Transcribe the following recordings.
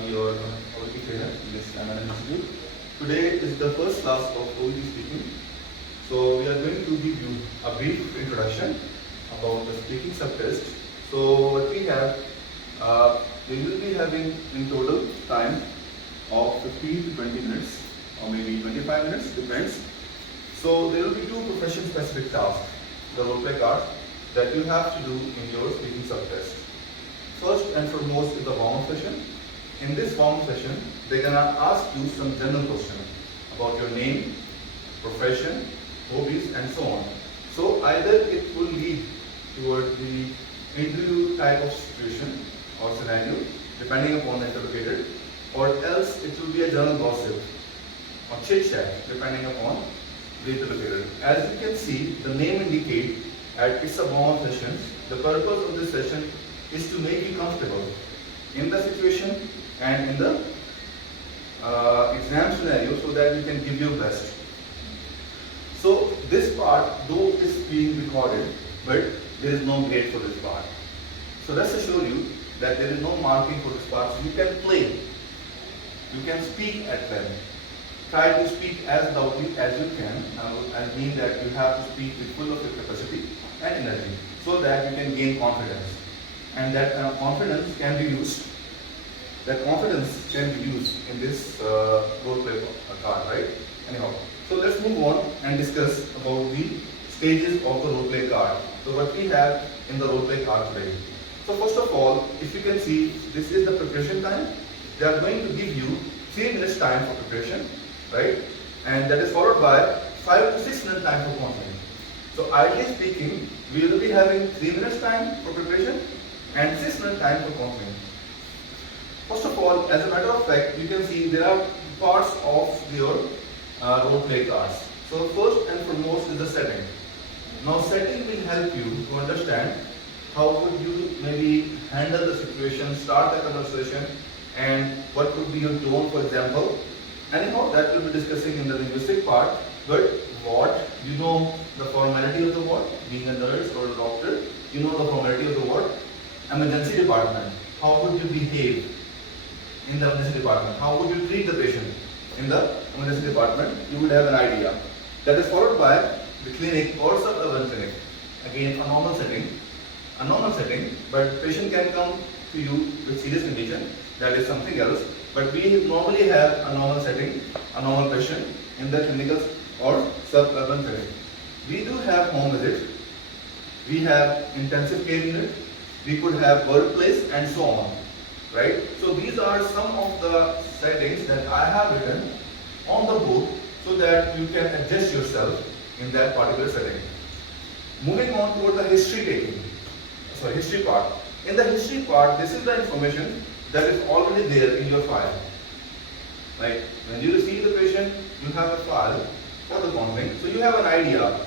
be your OET trainer in this Canadian Institute. Today is the first class of OET Speaking. So we are going to give you a brief introduction about the speaking subtest. So what we have, we will be having in total time of 15 to 20 minutes or maybe 25 minutes, depends. So there will be two profession specific tasks, the role play card, that you have to do in your speaking subtest. First and foremost is the warm-up session. In this warm-up session, they're gonna ask you some general questions about your name, profession, hobbies, and so on. So either it will lead toward the interview type of situation or scenario, depending upon the interrogator, or else it will be a general gossip or chit-chat, depending upon the interrogator. As you can see, the name indicates it's a warm-up session. The purpose of this session is to make you comfortable in the situation and in the exam scenario so that you can give your best. So this part, though is being recorded, but there is no grade for this part. So let's assure you that there is no marking for this part. So you can play, you can speak at them. Try to speak as loudly as you can. I mean that you have to speak with full of your capacity and energy so that you can gain confidence. And that confidence can be used. That confidence can be used in this role play card, right? Anyhow, so let's move on and discuss about the stages of the role play card. So what we have in the role play card today. So first of all, if you can see, this is the preparation time. They are going to give you 3 minutes time for preparation, right? And that is followed by 5 to 6 minutes time for counseling. So ideally speaking, we will be having 3 minutes time for preparation and 6 minutes time for counseling. First of all, as a matter of fact, you can see there are parts of your role play cards. So first and foremost is the setting. Now setting will help you to understand how would you maybe handle the situation, start the conversation, and what would be your tone, for example. Anyhow, that we'll be discussing in the linguistic part. But what, you know the formality of the word, being a nurse or a doctor, you know the formality of the word. Emergency department, how would you behave in the emergency department? How would you treat the patient in the emergency department? You would have an idea. That is followed by the clinic or suburban clinic. Again, a normal setting, but patient can come to you with serious condition. That is something else. But we normally have a normal setting, a normal patient in the clinical or suburban clinic. We do have home visit. We have intensive care unit. We could have workplace and so on, right? So these are some of the settings that I have written on the book so that you can adjust yourself in that particular setting. Moving on toward the history part. In the history part, this is the information that is already there in your file. Like when you receive the patient, you have a file for the counseling, so you have an idea.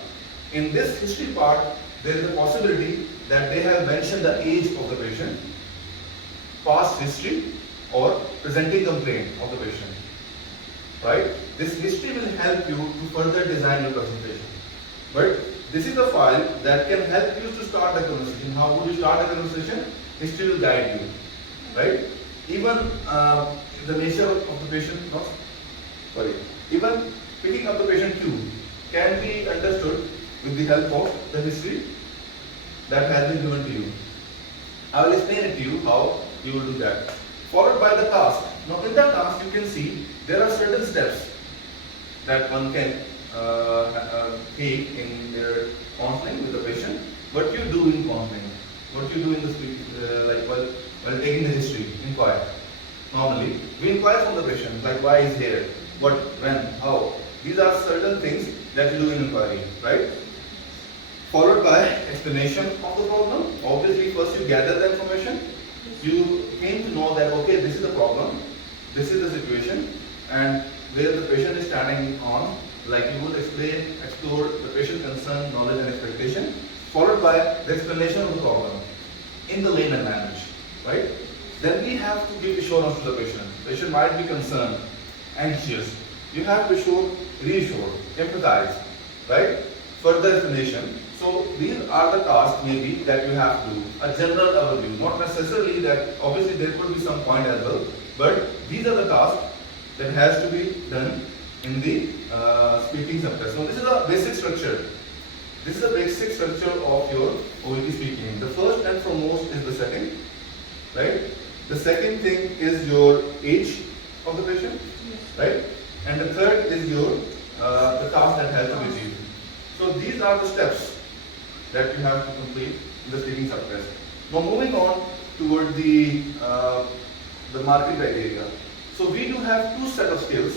In this history part, there is a possibility that they have mentioned the age of the patient, past history, or presenting complaint of the patient. Right? This history will help you to further design your presentation. But this is the file that can help you to start the conversation. How would you start a conversation? History will guide you. Right? Even the nature of the patient, even picking up the patient cue can be understood with the help of the history that has been given to you. I will explain it to you how you will do that. Followed by the task. Now in that task you can see there are certain steps that one can take in their counseling with the patient. What you do in counseling, what you do in the speech, while taking the history, inquire. Normally, we inquire from the patient, like why is here, what, when, how. These are certain things that you do in inquiry, right? Followed by explanation of the problem. Obviously, first you gather the information. You came to know that, okay, this is the problem, this is the situation, and where the patient is standing on, like you would explore the patient concern, knowledge and expectation, followed by the explanation of the problem in the layman language, right? Then we have to give assurance to the patient. The patient might be concerned, anxious. You have to show, reassure, empathize, right? Further explanation. So these are the tasks maybe that you have to do. A general overview, not necessarily that, obviously there could be some point as well, but these are the tasks that has to be done in the speaking subtest. So this is a basic structure. This is a basic structure of your OET speaking. The first and foremost is the setting, right? The second thing is your age of the patient, right? And the third is your the task that has to be achieved. So these are the steps that you have to complete in the speaking subtest. Now moving on toward the marking criteria. So we do have two set of skills.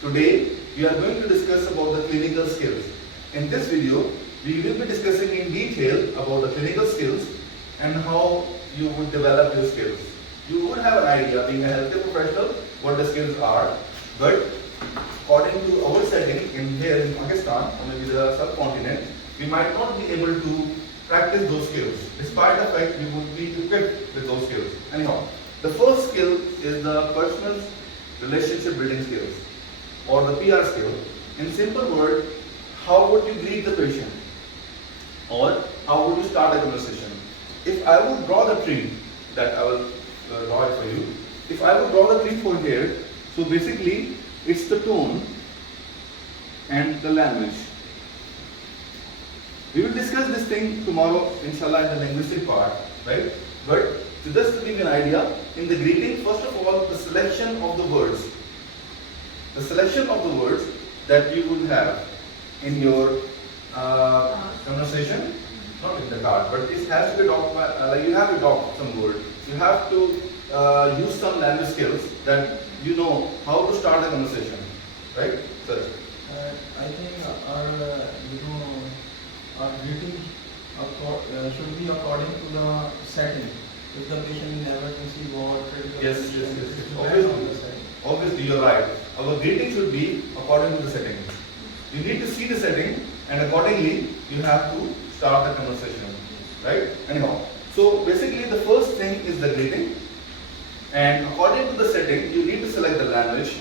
Today we are going to discuss about the clinical skills. In this video, we will be discussing in detail about the clinical skills and how you would develop your skills. You would have an idea, being a healthcare professional, what the skills are, but according to our setting here in Pakistan, or maybe the subcontinent, we might not be able to practice those skills, despite the fact we would be equipped with those skills. Anyhow, the first skill is the personal relationship building skills, or the PR skill. In simple words, how would you greet the patient? Or how would you start a conversation? If I would draw the tree, that I will draw it for you. If I would draw the tree for here, so basically it's the tone and the language. We will discuss this thing tomorrow, inshallah, in the linguistic part, right? But just to give you an idea, in the greeting, first of all, the selection of the words. The selection of the words that you would have in your conversation, not in the card, but it has to be talked by, you have to talk some word. You have to use some language skills that you know how to start a conversation, right? Sir? I think our greeting should be according to the setting. If the patient in emergency ward, yes. Obviously, you're right. Our greeting should be according to the setting. You need to see the setting, and accordingly, you have to start the conversation, right? Anyhow, so basically, the first thing is the greeting, and according to the setting, you need to select the language.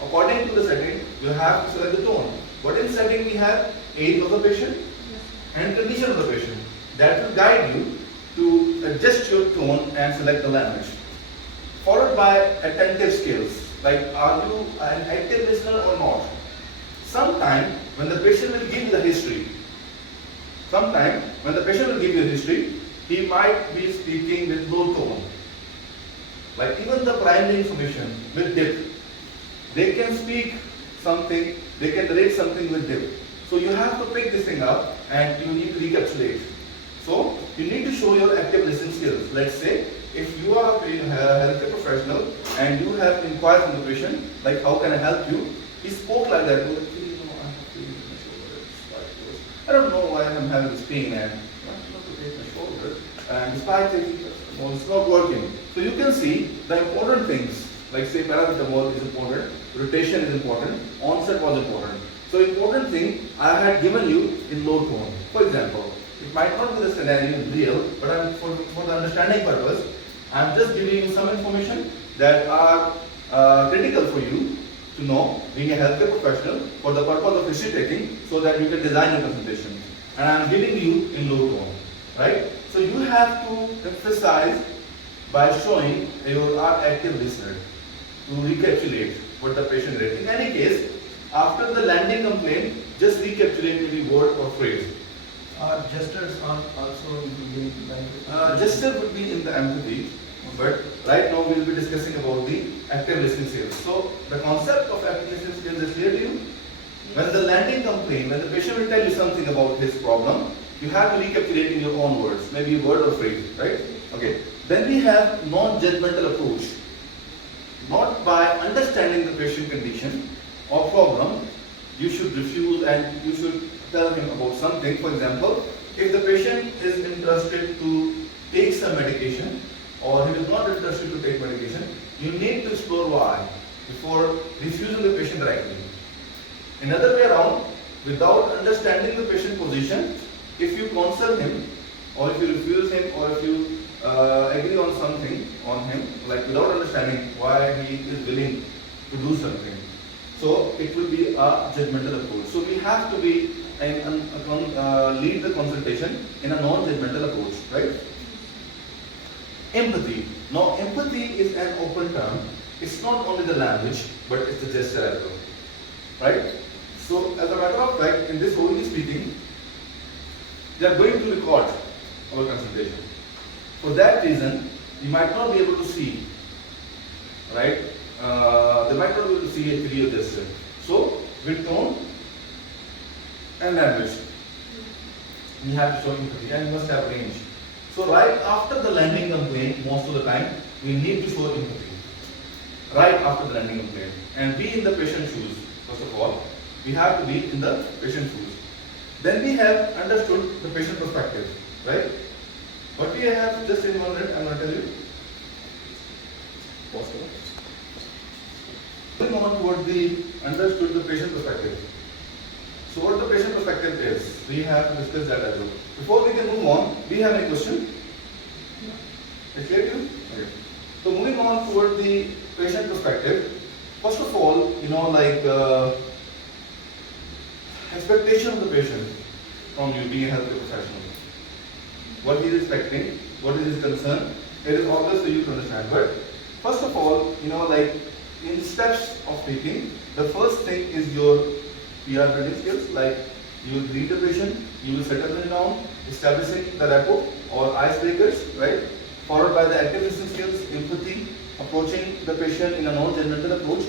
According to the setting, you have to select the tone. What in setting we have? Age of the patient and condition of the patient. That will guide you to adjust your tone and select the language. Followed by attentive skills, like are you an active listener or not? Sometime when the patient will give you the history, he might be speaking with low tone. Like even the primary information with dip. They can speak something, they can narrate something with dip. So you have to pick this thing up and you need to recapitulate. So you need to show your active listening skills. Let's say if you are a healthcare professional and you have inquired from the patient, like how can I help you? He spoke like that. I don't know why I'm having this pain and I'm not to take my shoulder. And despite it, it's not working. So you can see the important things, like say paracetamol is important, rotation is important, onset was important. So important thing I had given you in low tone. For example, it might not be the scenario real, but for the understanding purpose, I'm just giving you some information that are critical for you to know, being a healthcare professional, for the purpose of history taking, so that you can design your consultation. And I'm giving you in low tone, right? So you have to emphasize by showing you are active listener to recapitulate what the patient read. In any case, after the landing complaint, just recapitulate maybe word or phrase. Gestures are also in the gesture would be in the empathy, but right now we will be discussing about the active listening skills. So the concept of active listening skills is clear to you? Yes. When the landing complaint, when the patient will tell you something about his problem, you have to recapitulate in your own words, maybe a word or phrase, right? Okay. Then we have non-judgmental approach. Not by understanding the patient condition or problem, you should refuse and you should tell him about something. For example, if the patient is interested to take some medication or he is not interested to take medication, you need to explore why before refusing the patient directly. Another way around, without understanding the patient position, if you counsel him or if you refuse him or if you agree on something on him, like without understanding why he is willing to do something, so it will be a judgmental approach. So we have to be and lead the consultation in a non-judgmental approach, right? Empathy. Now, empathy is an open term. It's not only the language, but it's the gesture as well, right? So, as a matter of fact, in this OET speaking, they are going to record our consultation. For that reason, you might not be able to see, right? They might not be able to see a video gesture. So, with tone and language, you have to show empathy and you must have range. So, right after the landing complaint, most of the time, we need to show empathy. Right after the landing complaint. And be in the patient's shoes, first of all. We have to be in the patient's shoes. Then we have understood the patient perspective, right? What we have just in 1 minute, I'm going to tell you. Moving on towards the understood the patient perspective. So what the patient perspective is, we have to discuss that as well. Before we can move on, do you have any question? It's clear to you? Okay. So moving on toward the patient perspective, first of all, expectation of the patient from you being a healthcare professional. What he is expecting, what is his concern, it is obvious for you to understand. But first of all, in steps of speaking, the first thing is your PR building skills, like you will greet the patient, you will settle them down, establishing the rapport or icebreakers, right? Followed by the active listening skills, empathy, approaching the patient in a non-judgmental approach.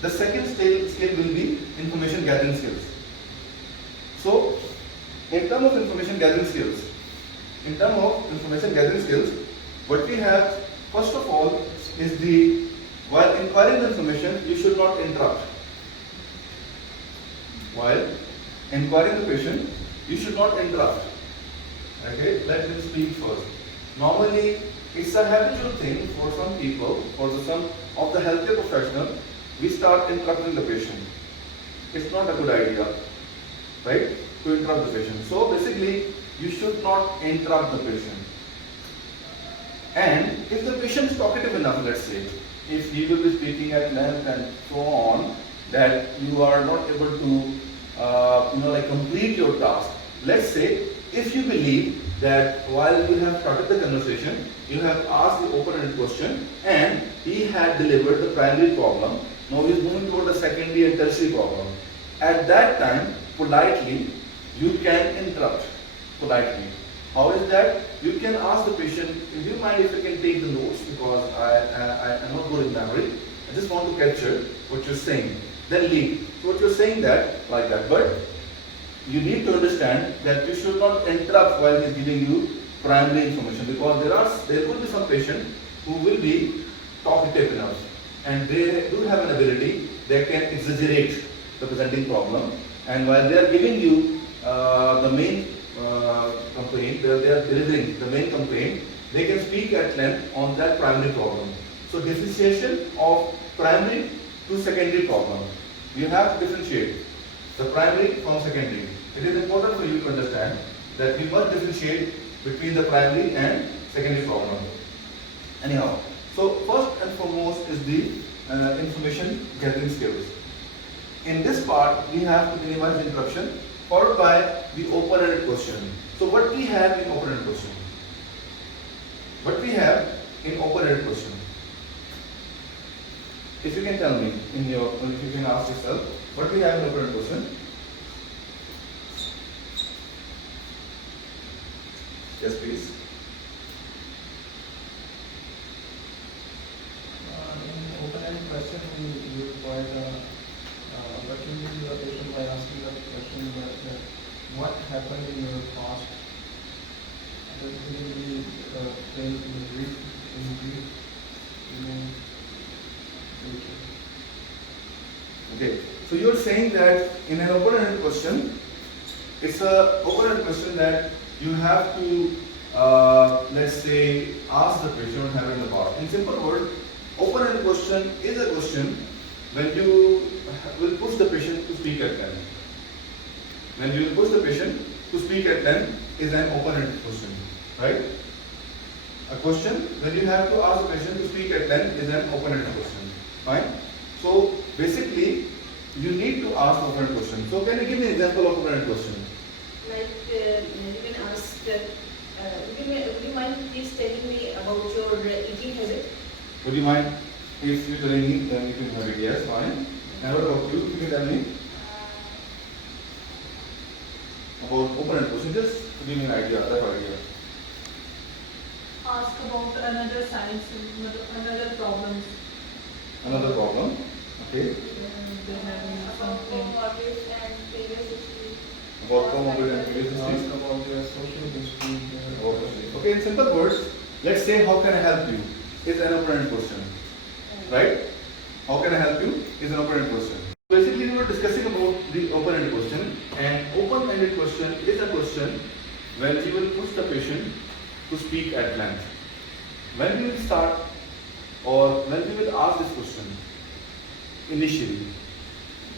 The second skill will be information gathering skills. So, in terms of information gathering skills, what we have first of all is while inquiring the information, you should not interrupt. While inquiring the patient, you should not interrupt. Okay, let me speak first. Normally, it's a habitual thing for some people, for some of the healthcare professionals, we start interrupting the patient. It's not a good idea, right, to interrupt the patient. So basically, you should not interrupt the patient. And if the patient is talkative enough, let's say, if he will be speaking at length and so on, that you are not able to complete your task. Let's say if you believe that while you have started the conversation, you have asked the open-ended question and he had delivered the primary problem, now he is moving toward the secondary and tertiary problem. At that time, politely, you can interrupt. Politely. How is that? You can ask the patient, do you mind if you can take the notes, because I'm not good in memory. I just want to capture what you're saying. Then leave. So what you're saying that, like that. But you need to understand that you should not interrupt while he's giving you primary information, because there could be some patient who will be talkative enough and they do have an ability, they can exaggerate the presenting problem, and while they are giving you the main complaint, they are delivering the main complaint, they can speak at length on that primary problem. So differentiation of primary to secondary problem. You have to differentiate the primary from secondary. It is important for you to understand that we must differentiate between the primary and secondary problem. Anyhow, so first and foremost is the information gathering skills. In this part, we have to minimize the interruption, followed by the open-ended question. So what we have in open-ended question? If you can tell me if you can ask yourself, what we have in open-ended question? Yes, please. In open-ended question, we require the opportunity to the patient by asking the question that what happened in your past. Basically, in brief. Okay, so you're saying that in an open-ended question, it's an open-ended question that you have to, let's say, ask the patient what happened in the past. In simple words, open-ended question is a question when you will push the patient to speak at length. When you will push the patient to speak at length is an open-ended question, right? A question when you have to ask the patient to speak at length is an open-ended question, fine? So basically, you need to ask open-ended question. So can you give me an example of open-ended question? Like you can ask, would you mind please telling me about your eating habit? Would you mind if you telling me then you can have it? Yes, fine. And what about you? You can tell me about open-ended question. Just to give me an idea, rough idea. Ask about another science, another problems. Another problem. Okay. They have About something. motives and previous history. About comorbid and previous Ask history. about their social history. Okay, in simple words, let's say how can I help you is an open-ended question. Right? How can I help you is an open-ended question. Basically, we were discussing about the open-ended question, and open-ended question is a question when we will push the patient to speak at length. When we will start or when we will ask this question initially,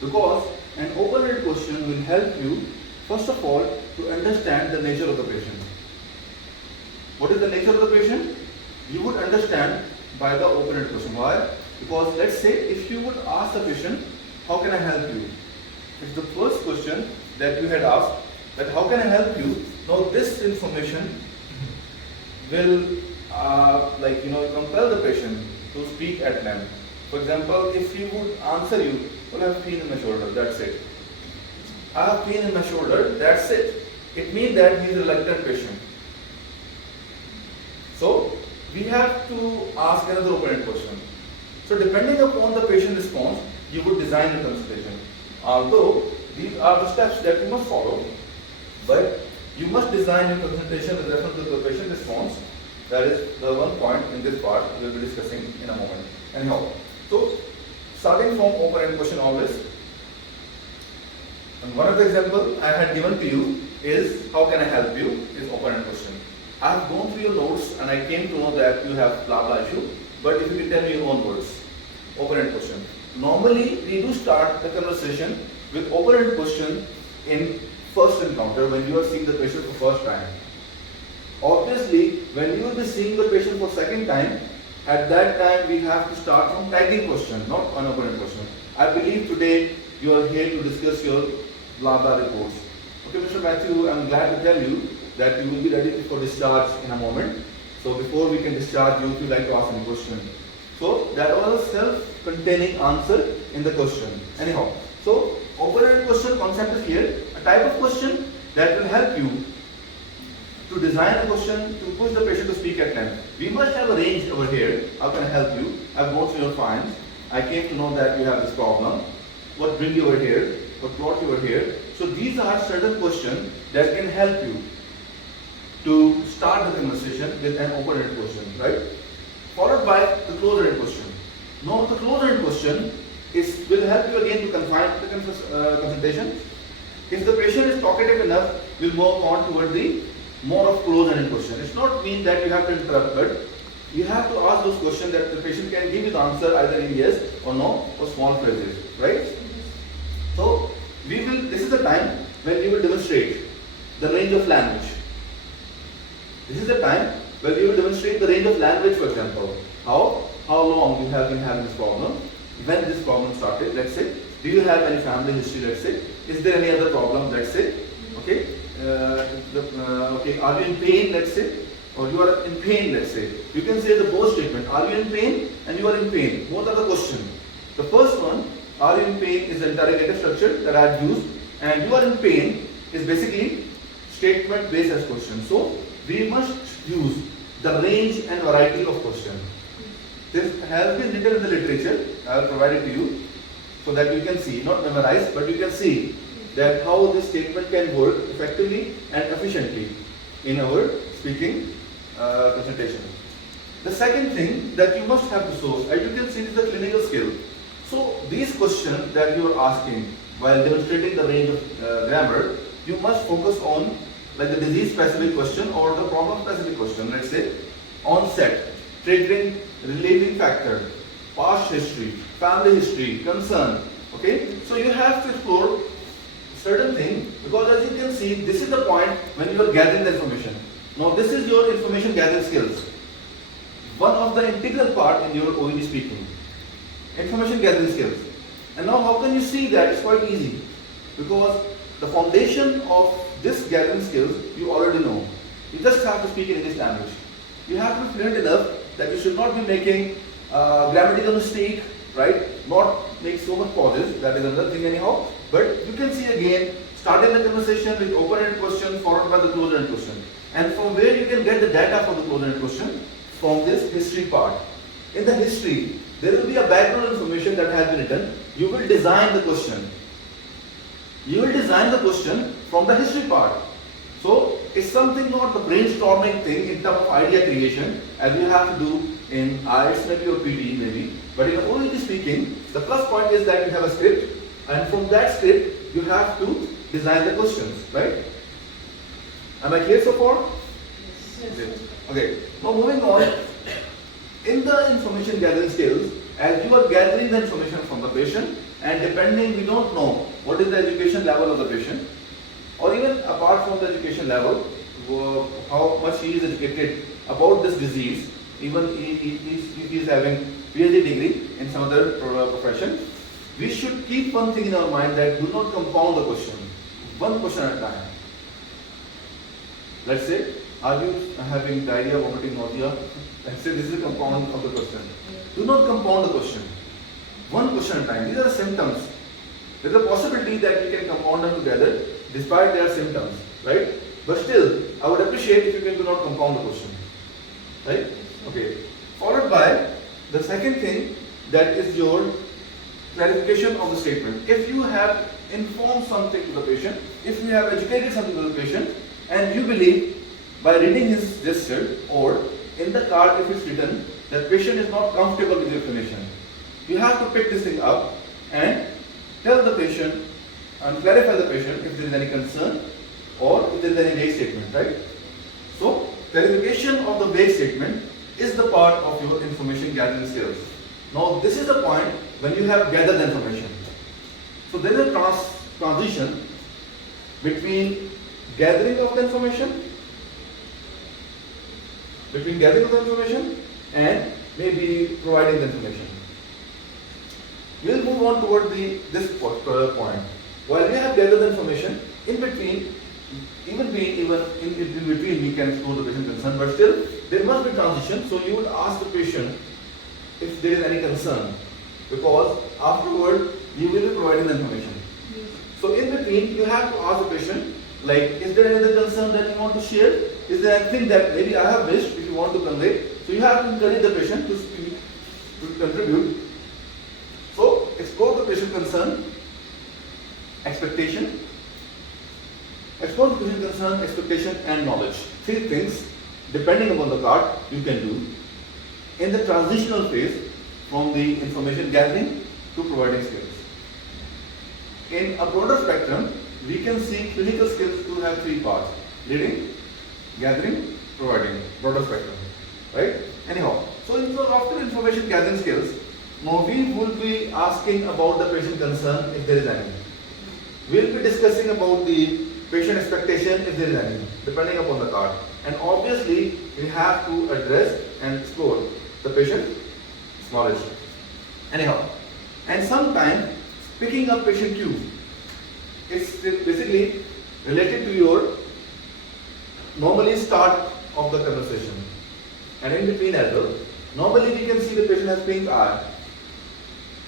because an open-ended question will help you first of all to understand the nature of the patient. What is the nature of the patient? You would understand by the open-ended question. Why? Because let's say if you would ask the patient, how can I help you? If the first question that you had asked, that how can I help you? Now this information will compel the patient to speak at length. For example, if you would answer you, well, I have pain in my shoulder, that's it. I have pain in my shoulder, that's it. It means that he is a reluctant patient. So, we have to ask another open-ended question. So, depending upon the patient response, you would design the consultation. Although, these are the steps that you must follow, but you must design your consultation with reference to the patient response. That is the one point in this part we will be discussing in a moment. Anyhow, so starting from open-ended question always. And one of the example I had given to you is how can I help you is open-ended question. I have gone through your notes and I came to know that you have blah blah issue, but if you can tell me your own words. Open-ended question. Normally we do start the conversation with open-ended question in first encounter when you are seeing the patient for first time. Obviously, when you will be seeing the patient for second time, at that time we have to start from tagging question, not an open-ended question. I believe today you are here to discuss your blah blah reports. Okay, Mr. Matthew, I'm glad to tell you that you will be ready for discharge in a moment. So before we can discharge you, if you like to ask any question. So that was a self-containing answer in the question. Anyhow, so open-ended question concept is here, a type of question that will help you to design a question to push the patient to speak at length. We must have a range over here. How can I help you? I've gone through your finds. I came to know that you have this problem. What brings you over here? What brought you over here? So these are certain questions that can help you to start the conversation with an open-ended question, right? Followed by the closed-ended question. Now the closed-ended question will help you again to confine the consultation. If the patient is talkative enough, we'll move on toward the more of closed-ended question. It's not mean that you have to interrupt, but you have to ask those questions that the patient can give you the answer either in yes or no or small phrases, right? So this is the time when you will demonstrate the range of language. This is the time when you will demonstrate the range of language, for example. How long you have been having this problem, when this problem started, let's say. Do you have any family history, let's say? Is there any other problem, let's say? Okay. Okay, are you in pain, let's say, or you are in pain, let's say. You can say the both statement, are you in pain and you are in pain. Both are the question. The first one, are you in pain, is the interrogative structure that I have used, and you are in pain is basically statement based as question. So we must use the range and variety of question. This has been written in the literature. I will provide it to you so that you can see, not memorize, but you can see that how this statement can work effectively and efficiently in our speaking consultation. The second thing that you must have to show, as you can see, is the clinical skill. So these questions that you are asking while demonstrating the range of grammar, you must focus on like the disease specific question or the problem specific question. Let's say onset, triggering, relieving factor, past history, family history, concern. Okay, so you have to explore certain thing, because as you can see, this is the point when you are gathering the information. Now this is your information gathering skills. One of the integral part in your OET speaking. Information gathering skills. And now how can you see that? It's quite easy. Because the foundation of this gathering skills you already know. You just have to speak in English language. You have to be fluent enough that you should not be making grammatical mistake, right? Not make so much pauses, that is another thing anyhow. But you can see again, starting the conversation with open-ended question followed by the closed-ended question. And from where you can get the data for the closed-ended question? From this history part. In the history, there will be a background information that has been written. You will design the question. You will design the question from the history part. So it's something not the brainstorming thing in terms of idea creation as you have to do in IELTS maybe or PT maybe. But in OET speaking, the plus point is that you have a script, and from that script you have to design the questions, right? Am I clear so far? Yes. Okay, now moving on. In the information gathering skills, as you are gathering the information from the patient, and depending, we don't know what is the education level of the patient, or even apart from the education level, how much he is educated about this disease, even if he is having PhD degree in some other profession, we should keep one thing in our mind, that do not compound the question, one question at a time. Let's say, are you having diarrhea, vomiting, nausea? Let's say this is a compound of the question. Do not compound the question. One question at a time. These are the symptoms. There is a possibility that you can compound them together despite their symptoms, right? But still, I would appreciate if you can do not compound the question, right? Okay. Followed by the second thing, that is your clarification of the statement. If you have informed something to the patient, if you have educated something to the patient, and you believe by reading his gesture or in the card if it's written that patient is not comfortable with your explanation, you have to pick this thing up and tell the patient and clarify the patient if there is any concern or if there is any vague statement, right? So, clarification of the vague statement is the part of your information gathering skills. Now, this is the point when you have gathered the information. So, there is a transition between gathering of the information, and maybe providing the information. We'll move on toward this point. While we have gathered the information, in between we can explore the patient concern, but still there must be transition. So you would ask the patient if there is any concern, because afterward you will be providing the information. Yes. So in between you have to ask the patient, like, is there any other concern that you want to share? Is there anything that maybe I have missed if you want to convey? So you have to encourage the patient to speak, to contribute. So explore the patient concern, expectation. Explore the patient concern, expectation and knowledge. Three things, depending upon the card, you can do in the transitional phase from the information gathering to providing skills. In a broader spectrum, we can see clinical skills to have three parts: reading, gathering, providing. Broader spectrum, right? Anyhow, so after information gathering skills, now we will be asking about the patient concern if there is any. We will be discussing about the patient expectation if there is any, depending upon the card. And obviously, we have to address and explore the patient's knowledge. Anyhow, and sometimes picking up patient cues. It's basically related to your normally start of the conversation and in between as well. Normally we can see the patient has pink eye,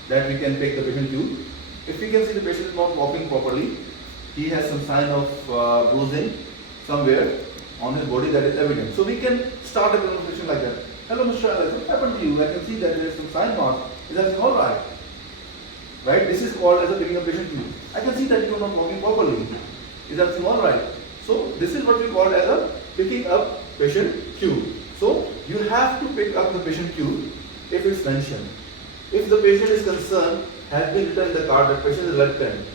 that we can pick the patient cue. If we can see the patient is not walking properly, he has some sign of bruising somewhere on his body that is evident. So we can start a conversation like that. Hello Mr. Alex, what happened to you? I can see that there is some sign mark. Is everything alright? Right? This is called as a picking up patient cue. I can see that you are not walking properly. Is everything alright? So this is what we call as a picking up patient cue. So you have to pick up the patient cue if it's mentioned. If the patient is concerned, has been written in the card that patient is reluctant,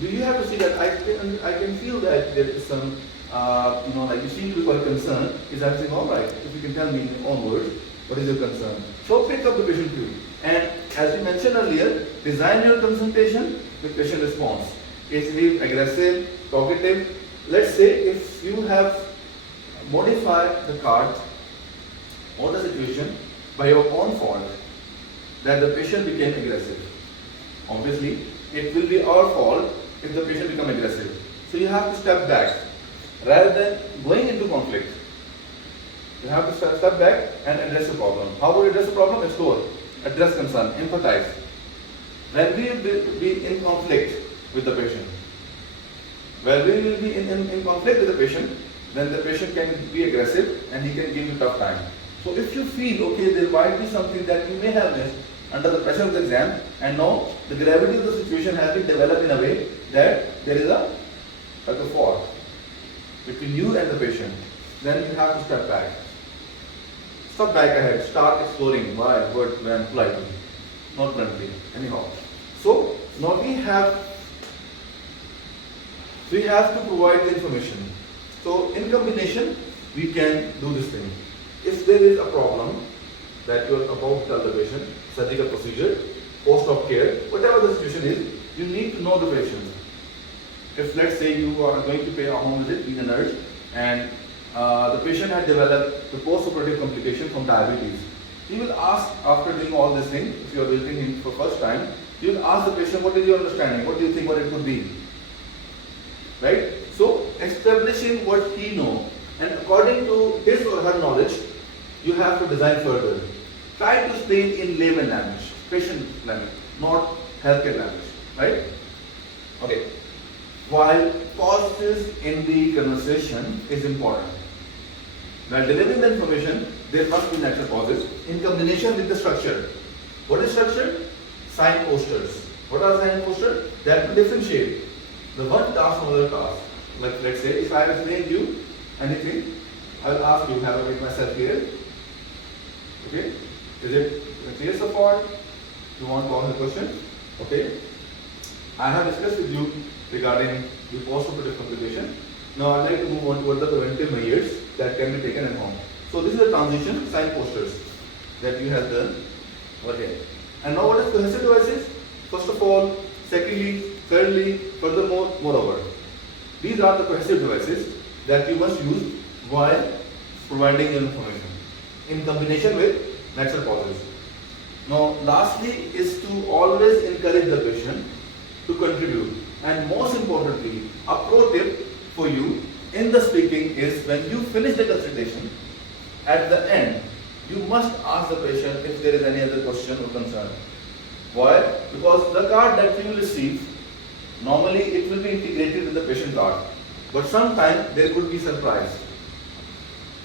you have to see that I can feel that there is some, like you seem to be quite concerned. Is everything alright? If you can tell me in your own words, what is your concern? So pick up the patient cue. And as we mentioned earlier, design your consultation with patient response. Is he aggressive, talkative? Let's say if you have modified the card or the situation by your own fault, that the patient became aggressive. Obviously, it will be our fault if the patient becomes aggressive. So you have to step back rather than going into conflict. You have to step back and address the problem. How would you address the problem? Explore, address concern, empathize. When we will be in conflict with the patient, when we will be in conflict with the patient, then the patient can be aggressive and he can give you tough time. So if you feel, okay, there might be something that you may have missed under the pressure of the exam, and now the gravity of the situation has been developed in a way that there is a fall between you and the patient, then you have to step back. Step back ahead, start exploring why, what, when, politely, not bluntly, anyhow. So now we have to provide the information. So in combination, we can do this thing. If there is a problem that you are about to tell the patient, surgical procedure, post-op care, whatever the situation is, you need to know the patient. If let's say you are going to pay a home visit, being a nurse, and the patient had developed the post-operative complication from diabetes, you will ask, after doing all this thing, if you are visiting him for first time, you will ask the patient, what is your understanding? What do you think what it could be? Right? So, establishing what he knows, and according to his or her knowledge, you have to design further. Try to explain in layman language, patient language, not healthcare language. Right? Okay. While pauses in the conversation is important. While delivering the information, there must be natural pauses in combination with the structure. What is structure? Sign posters. What are sign posters? That will differentiate the one task from another task. Like let's say, if I have explained you anything, I will ask you, have I made myself clear? Okay? Is it clear so far? You want to ask a question? Okay? I have discussed with you regarding the post-operative complication. Now I'd like to move on toward the preventive measures that can be taken at home. So this is a transition sign posters that you have done over here. And now what is cohesive devices? First of all, secondly, thirdly, furthermore, moreover. These are the cohesive devices that you must use while providing your information in combination with natural pauses. Now lastly is to always encourage the patient to contribute. And most importantly, a pro tip for you in the speaking is when you finish the consultation, at the end, you must ask the patient if there is any other question or concern. Why? Because the card that you will receive, normally it will be integrated with the patient card. But sometimes there could be surprise.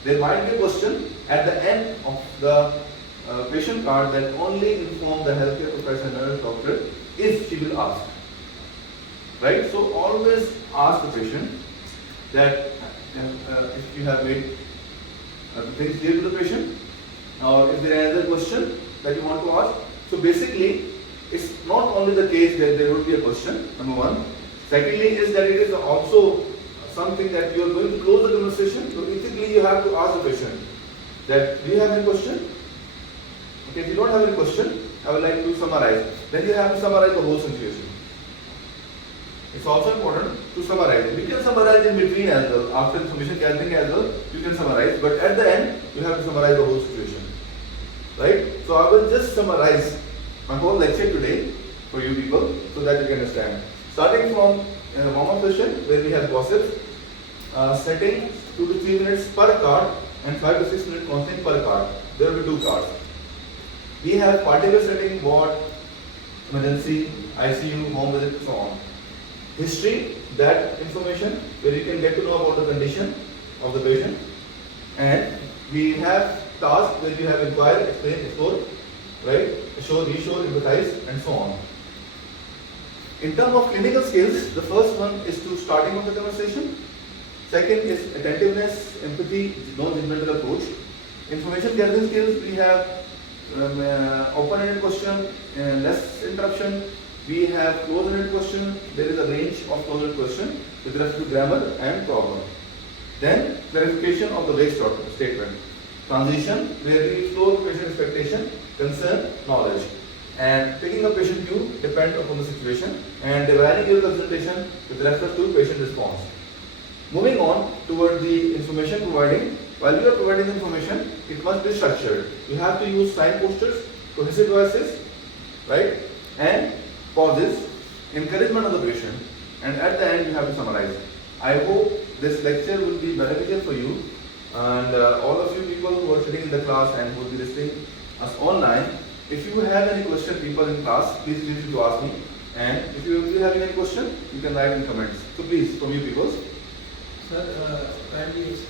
There might be a question at the end of the patient card that only inform the healthcare professional, doctor, if she will ask. Right? So always ask the patient that if you have made things clear to the patient, or if there is another question that you want to ask. So basically, it's not only the case that there will be a question, number one. Secondly is that it is also something that you are going to close the conversation. So basically you have to ask the patient that, do you have any question? Okay, if you don't have any question, I would like to summarize. Then you have to summarize the whole situation. It's also important to summarize. We can summarize in between as well. After information gathering as well, you can summarize. But at the end, you have to summarize the whole situation. Right? So I will just summarize my whole lecture today for you people so that you can understand. Starting from warm-up session where we have gossips, setting 2 to 3 minutes per card and 5 to 6 minutes counseling per card. There will be 2 cards. We have particular setting, ward, emergency, ICU, home visit, so on. History, that information where you can get to know about the condition of the patient. And we have tasks where you have inquire, explain, explore, right? Show, re-show, empathize, and so on. In terms of clinical skills, the first one is to starting of the conversation. Second is attentiveness, empathy, non-judgmental approach. Information gathering skills, we have open-ended question, less interruption. We have close-ended question. There is a range of close-ended question with respect to grammar and problem. Then clarification of the vague statement. Transition, where we explore patient expectation, concern, knowledge. And taking a patient view depend upon the situation and dividing your consultation with respect to patient response. Moving on toward the information providing. While you are providing information, it must be structured. You have to use sign posters, cohesive devices, right? And pauses, encouragement of the patient, and at the end you have to summarize. I hope this lecture will be beneficial for you, and all of you people who are sitting in the class and who will be listening us online, if you have any question, people in class, please feel free to ask me. And if you will be having any question, you can write in comments. So please, from you people. Sir, kindly explain.